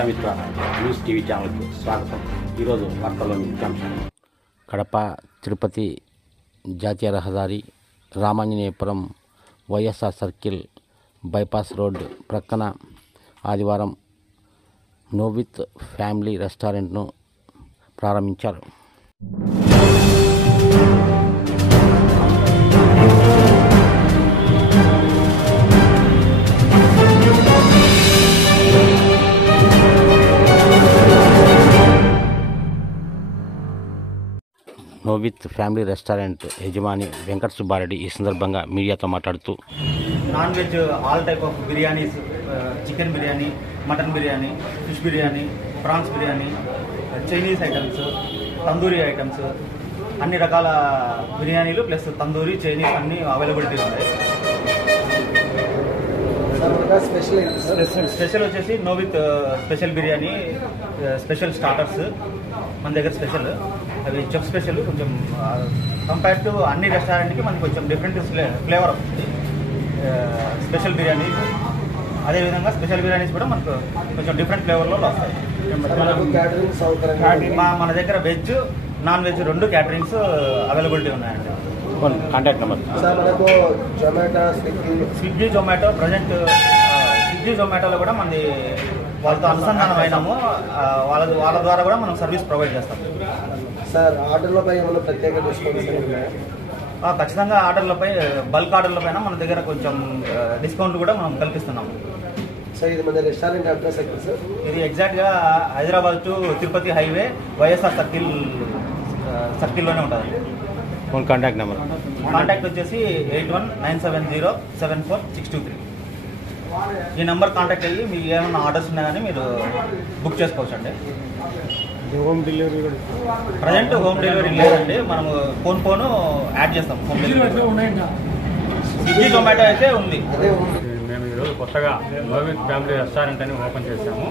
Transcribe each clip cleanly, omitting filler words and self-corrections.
Prajamitra news TV ఛానల్కు స్వాగతం. ఈరోజు వార్తల్లోని ముఖ్యాంశాలు. కడప తిరుపతి జాతీయ రహదారి Ramanjaneyapuram YSR circle bypass road ప్రక్కన ఆదివారం నోవిత్ ఫ్యామిలీ రెస్టారెంట్ను ప్రారంభించారు. నోవిత్ ఫ్యామిలీ రెస్టారెంట్ యజమాని వెంకట సుబ్బారెడ్డి ఈ సందర్భంగా మీడియాతో మాట్లాడుతూ, non veg all type of biryanis, chicken biryani, mutton biryani, fish biryani, prawns biryani, Chinese items, tandoori items, అన్ని రకాల బిర్యానీలు ప్లస్ తందూరీ, చైనీస్ అన్ని అవైలబిలిటీ ఉన్నాయి. స్పెషల్ వచ్చేసి నోవిత్ స్పెషల్ బిర్యానీ, స్పెషల్ స్టార్టర్స్ మన దగ్గర స్పెషల్. అవి చెఫ్ స్పెషల్. కొంచెం కంపేర్ టు అన్ని రెస్టారెంట్కి మనకి కొంచెం డిఫరెంట్ ఫ్లేవర్ వస్తుంది స్పెషల్ బిర్యానీస్. అదేవిధంగా స్పెషల్ బిర్యానీస్ కూడా మనకు కొంచెం డిఫరెంట్ ఫ్లేవర్లో వస్తాయి. మన దగ్గర వెజ్, నాన్ వెజ్ రెండు క్యాటరింగ్స్ అవైలబిలిటీ ఉన్నాయండి. Contact number Swiggy, Zomato. Present Swiggy, జొమాటోలో కూడా మనది వాళ్ళతో అనుసంధానం అయినాము. వాళ్ళ ద్వారా కూడా మనం సర్వీస్ ప్రొవైడ్ చేస్తాం. సార్, ఆర్డర్లపై ఏమైనా ప్రత్యేక డిస్కౌంట్స్? ఖచ్చితంగా ఆర్డర్లపై, బల్క్ ఆర్డర్లపైన మన దగ్గర కొంచెం డిస్కౌంట్ కూడా మనం కల్పిస్తున్నాము. సార్, ఇది మన రెస్టారెంట్ అడ్రస్ ఎక్కడ సార్? ఇది ఎగ్జాక్ట్గా హైదరాబాద్ టు తిరుపతి హైవే వైఎస్ఆర్ సర్కిల్లోనే ఉంటుంది. ఫోన్ కాంటాక్ట్ నెంబర్ వచ్చేసి 8197074623. ఈ నెంబర్ కాంటాక్ట్ అయ్యి మీకు ఏమైనా ఆర్డర్స్ ఉన్నా కానీ మీరు బుక్ చేసుకోవచ్చు అండి. Home delivery present home delivery లేదండి. మనము ఫోన్ యాడ్ చేస్తాం. హోమ్ డెలివరీ స్విగ్గీ, జొమాటో అయితే ఉంది. మేము ఈరోజు కొత్తగా నోవిత్ ఫ్యామిలీ రెస్టారెంట్ అని ఓపెన్ చేశాము.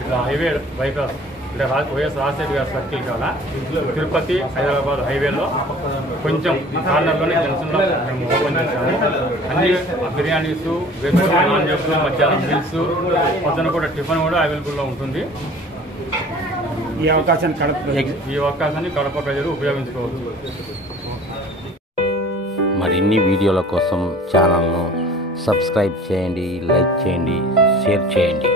ఇట్లా హైవే బైపాస్ అంటే వైఎస్ రాజశేఖర్ గారి సర్కిల్ కాదా తిరుపతి హైదరాబాద్ హైవేలో కొంచెం కార్నర్లోనే జంక్షన్లో మేము ఓపెన్ చేశాము. అన్ని బిర్యానీస్, వెజ్, నాన్ వెజ్, మధ్యాహ్నం మీల్స్, పొద్దున కూడా టిఫిన్ కూడా అవైలబుల్లో ఉంటుంది. ఈ అవకాశాన్ని కడప ప్రజలు ఉపయోగించుకోవచ్చు. మరిన్ని వీడియోల కోసం ఛానల్ను సబ్స్క్రైబ్ చేయండి, లైక్ చేయండి, షేర్ చేయండి.